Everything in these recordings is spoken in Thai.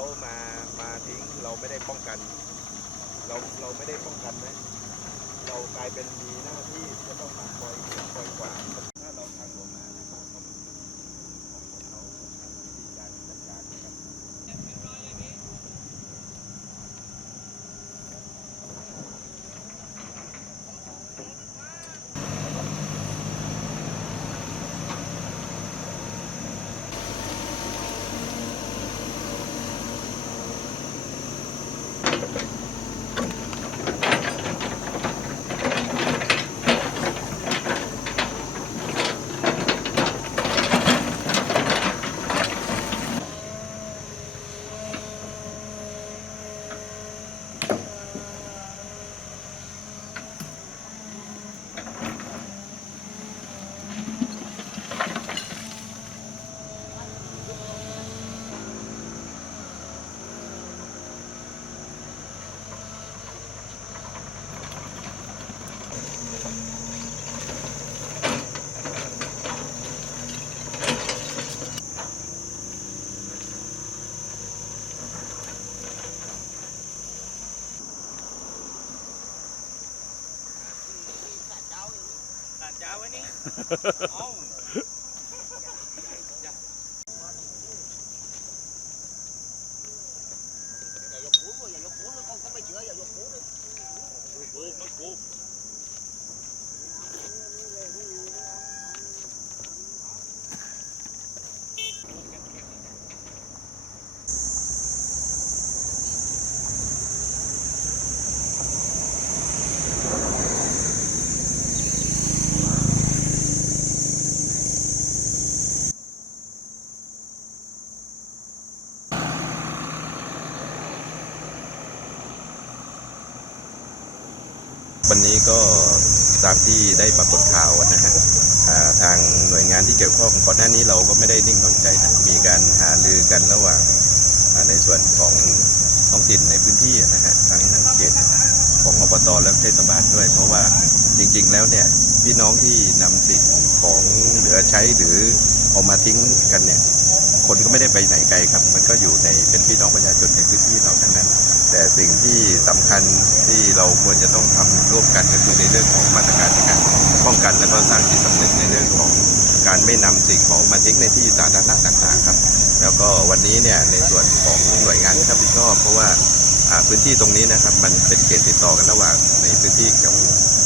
ขามามาทิ้งเราไม่ได้ป้องกัน เราเราไม่ได้ป้องกันไหมเรากลายเป็นมีหน้าที่จะต้องมาคอยคอยกวาดถ้าเราทางหลวงมาเนี่ยเขาก็มีของของเขาทางวิธีการจัดการนะครับ ตัดจ้าไว้นี่ เอ้า อย่ายกหูอย่ายกหูเขาก็ไม่เชื่ออย่ายกหูเลย วันนี้ก็ตามที่ได้ปรากฏข่าวนะฮะทางหน่วยงานที่เกี่ยวข้องก่อนหน้านี้เราก็ไม่ได้นิ่งนอนใจนะมีการหารือกันระหว่างในส่วนของท้องถิ่นในพื้นที่นะฮะทั้งเขตของอบตและเทศบาลด้วย เพราะว่าจริง ๆ แล้วเนี่ยพี่น้องที่นำสิ่งของเหลือใช้หรือเอามาทิ้งกันเนี่ยคนก็ไม่ได้ไปไหนไกลครับ มันก็อยู่ในเป็นพี่น้องประชาชนในพื้นที่เราทั้งนั้น แต่สิ่งที่สำคัญที่เราควรจะต้องทำร่วมกันก็คือในเรื่องของมาตรการในการป้องกันและก็สร้างจิตสำนึกในเรื่องของการไม่นำสิ่งของมาทิ้งในที่สาธารณะต่างๆครับ แล้วก็วันนี้เนี่ยในส่วนของหน่วยงานที่รับผิดชอบเพราะว่าอ่าพื้นที่ตรงนี้นะครับมันเป็นเขตติดต่อกันระหว่างในพื้นที่ของ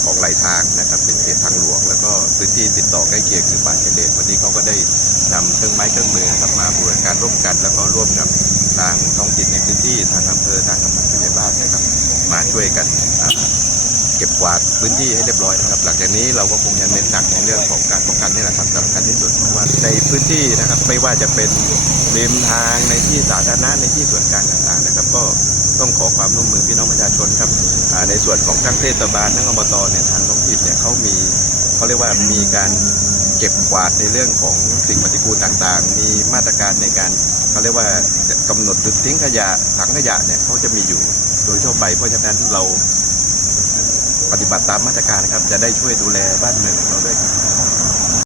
ของไหลทางนะครับเป็นเขตทางหลวง แล้วก็พื้นที่ติดต่อใกล้เคียงคือป่าชายเลนวันนี้เขาก็ได้นำเครื่องไม้เครื่องมือนะครับมาบูรณาการร่วมกัน แล้วก็ร่วมกับทางท้องถิ่นในพื้นที่ทางอำเภอทางกำนันผู้ใหญ่บ้านนะครับมาช่วยกันเก็บกวาดพื้นที่ให้เรียบร้อยนะครับหลังจากนี้เราก็คงจะเน้นหนักในเรื่องของการป้องกันนี่แหละครับสำคัญที่สุดเพราะว่าในพื้นที่นะครับไม่ว่าจะเป็นริมทางในที่สาธารณะในที่ส่วนกลางต่างๆนะครับ ก็ ต้องขอความร่วมมือพี่น้องประชาชนครับในส่วนของทั้งเทศบาลทั้งอบตเนี่ยทางท้องถิ่นเนี่ยเขามีเขาเรียกว่ามีการเก็บกวาดในเรื่องของสิ่งปฏิกูลต่างๆ มีมาตรการในการเขาเรียกว่ากำหนดจุดทิ้งขยะถังขยะเนี่ยเขาจะมีอยู่โดยทั่วไป เพราะฉะนั้นเราปฏิบัติตามมาตรการนะครับจะได้ช่วยดูแลบ้านเมืองเราด้วย